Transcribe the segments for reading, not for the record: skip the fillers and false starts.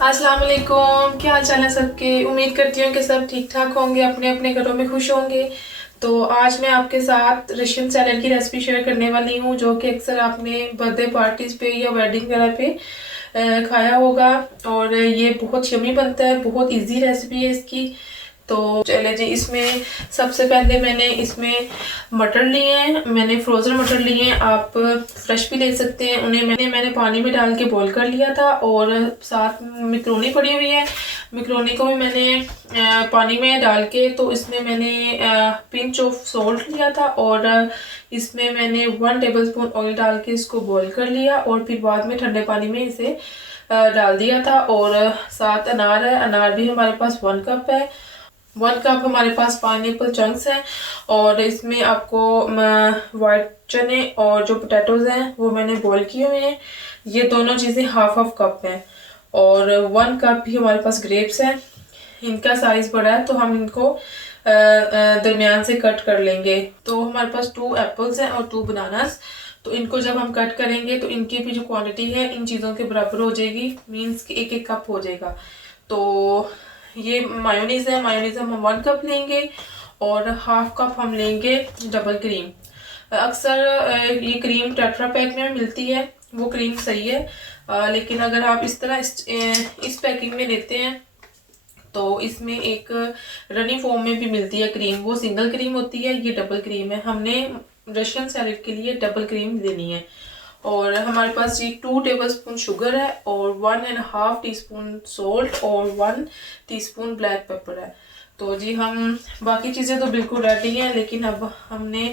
अस्सलाम वालेकुम। क्या हाल चाल है सबके। उम्मीद करती हूँ कि सब ठीक ठाक होंगे, अपने अपने घरों में खुश होंगे। तो आज मैं आपके साथ रशियन सैलेड की रेसिपी शेयर करने वाली हूँ, जो कि अक्सर आपने बर्थडे पार्टीज पे या वेडिंग वगैरह पे खाया होगा। और ये बहुत यमी बनता है, बहुत इजी रेसिपी है इसकी। तो चले जी, इसमें सबसे पहले मैंने इसमें मटर लिए हैं। मैंने फ्रोज़न मटर लिए हैं, आप फ्रेश भी ले सकते हैं। उन्हें मैंने पानी में डाल के बॉईल कर लिया था। और साथ मैक्रोनी पड़ी हुई है, मैक्रोनी को भी मैंने पानी में डाल के, तो इसमें मैंने पिंच ऑफ सॉल्ट लिया था। और इसमें मैंने 1 टेबलस्पून ऑयल डाल के इसको बॉईल कर लिया। और फिर बाद में ठंडे पानी में इसे डाल दिया था। और साथ अनार है, अनार भी हमारे पास 1 कप है। 1 कप हमारे पास पाइनएप्पल चंक्स हैं। और इसमें आपको वाइट चने और जो पोटैटोज हैं वो मैंने बॉईल किए हुए हैं। ये दोनों चीज़ें हाफ हाफ कप हैं। और 1 कप भी हमारे पास ग्रेप्स हैं। इनका साइज़ बड़ा है तो हम इनको दरमियान से कट कर लेंगे। तो हमारे पास 2 एप्पल्स हैं और 2 बनानास। तो इनको जब हम कट करेंगे तो इनकी भी जो क्वांटिटी है इन चीज़ों के बराबर हो जाएगी, मीन्स कि 1-1 कप हो जाएगा। तो ये मायोनीज है, मायोनीज हम 1 कप लेंगे। और हाफ कप हम लेंगे डबल क्रीम। अक्सर ये क्रीम टेट्रा पैक में मिलती है, वो क्रीम सही है। लेकिन अगर आप इस तरह इस पैकिंग में लेते हैं तो इसमें एक रनी फॉर्म में भी मिलती है क्रीम, वो सिंगल क्रीम होती है, ये डबल क्रीम है। हमने रशियन सैलेड के लिए डबल क्रीम लेनी है। और हमारे पास ये 2 टेबलस्पून शुगर है और 1.5 टीस्पून सॉल्ट और 1 टीस्पून ब्लैक पेपर है। तो जी हम बाकी चीज़ें तो बिल्कुल रेडी हैं, लेकिन अब हमने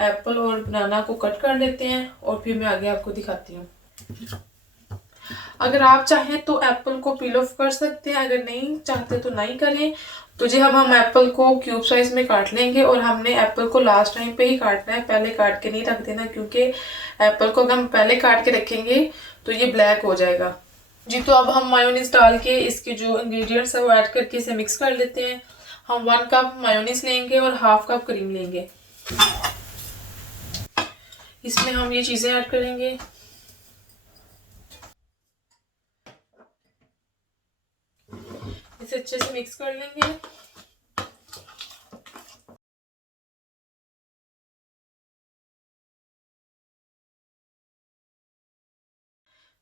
एप्पल और बनाना को कट कर लेते हैं और फिर मैं आगे आपको दिखाती हूँ। अगर आप चाहें तो एप्पल को पील ऑफ कर सकते हैं, अगर नहीं चाहते तो नहीं करें। तो जी हम एप्पल को क्यूब साइज में काट लेंगे। और हमने एप्पल को लास्ट टाइम पे ही काटना है, पहले काट के नहीं रख देना, क्योंकि एप्पल को अगर हम पहले काट के रखेंगे तो ये ब्लैक हो जाएगा जी। तो अब हम मायोनीज डाल के इसके जो इंग्रेडिएंट्स है वो ऐड करके इसे मिक्स कर लेते हैं। हम 1 कप मायोनीज लेंगे और हाफ कप क्रीम लेंगे। इसमें हम ये चीज़ें ऐड करेंगे। इसे अच्छे से मिक्स कर लेंगे।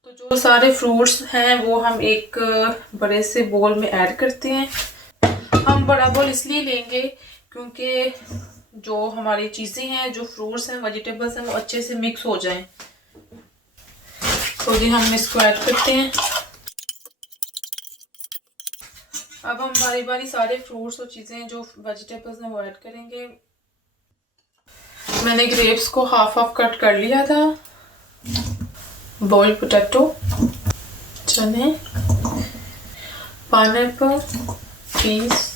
तो जो सारे फ्रूट्स हैं वो हम एक बड़े से बोल में ऐड करते हैं। हम बड़ा बोल इसलिए लेंगे क्योंकि जो हमारी चीज़ें हैं, जो फ्रूट्स हैं, वेजिटेबल्स हैं, वो अच्छे से मिक्स हो जाएं। तो जी हम इसको ऐड करते हैं। अब हम बारी बारी सारे फ्रूट्स और चीज़ें जो वेजिटेबल्स हैं वो ऐड करेंगे। मैंने ग्रेप्स को हाफ हाफ कट कर लिया था। बॉइल्ड पोटैटो, चने, पाइनएप्पल, पीस,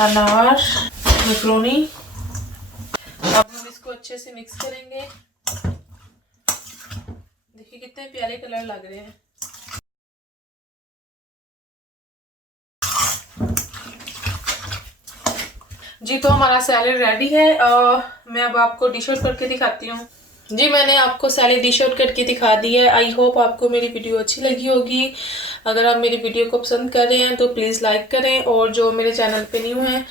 अनार, मैक्रोनी। अब हम इसको अच्छे से मिक्स करेंगे। देखिए कितने प्यारे कलर लग रहे हैं। जी तो हमारा सैलेड रेडी है। मैं अब आपको डिश आउट करके दिखाती हूँ। जी मैंने आपको सैलेड डिश आउट करके दिखा दी है। आई होप आपको मेरी वीडियो अच्छी लगी होगी। अगर आप मेरी वीडियो को पसंद कर रहे हैं तो प्लीज़ लाइक करें, और जो मेरे चैनल पे न्यू हैं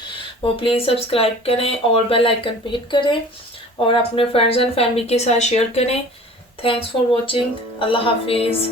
वो प्लीज़ सब्सक्राइब करें और बेल आइकन पे हिट करें, और अपने फ्रेंड्स एंड फैमिली के साथ शेयर करें। Thanks for watching. अल्लाह हाफिज़।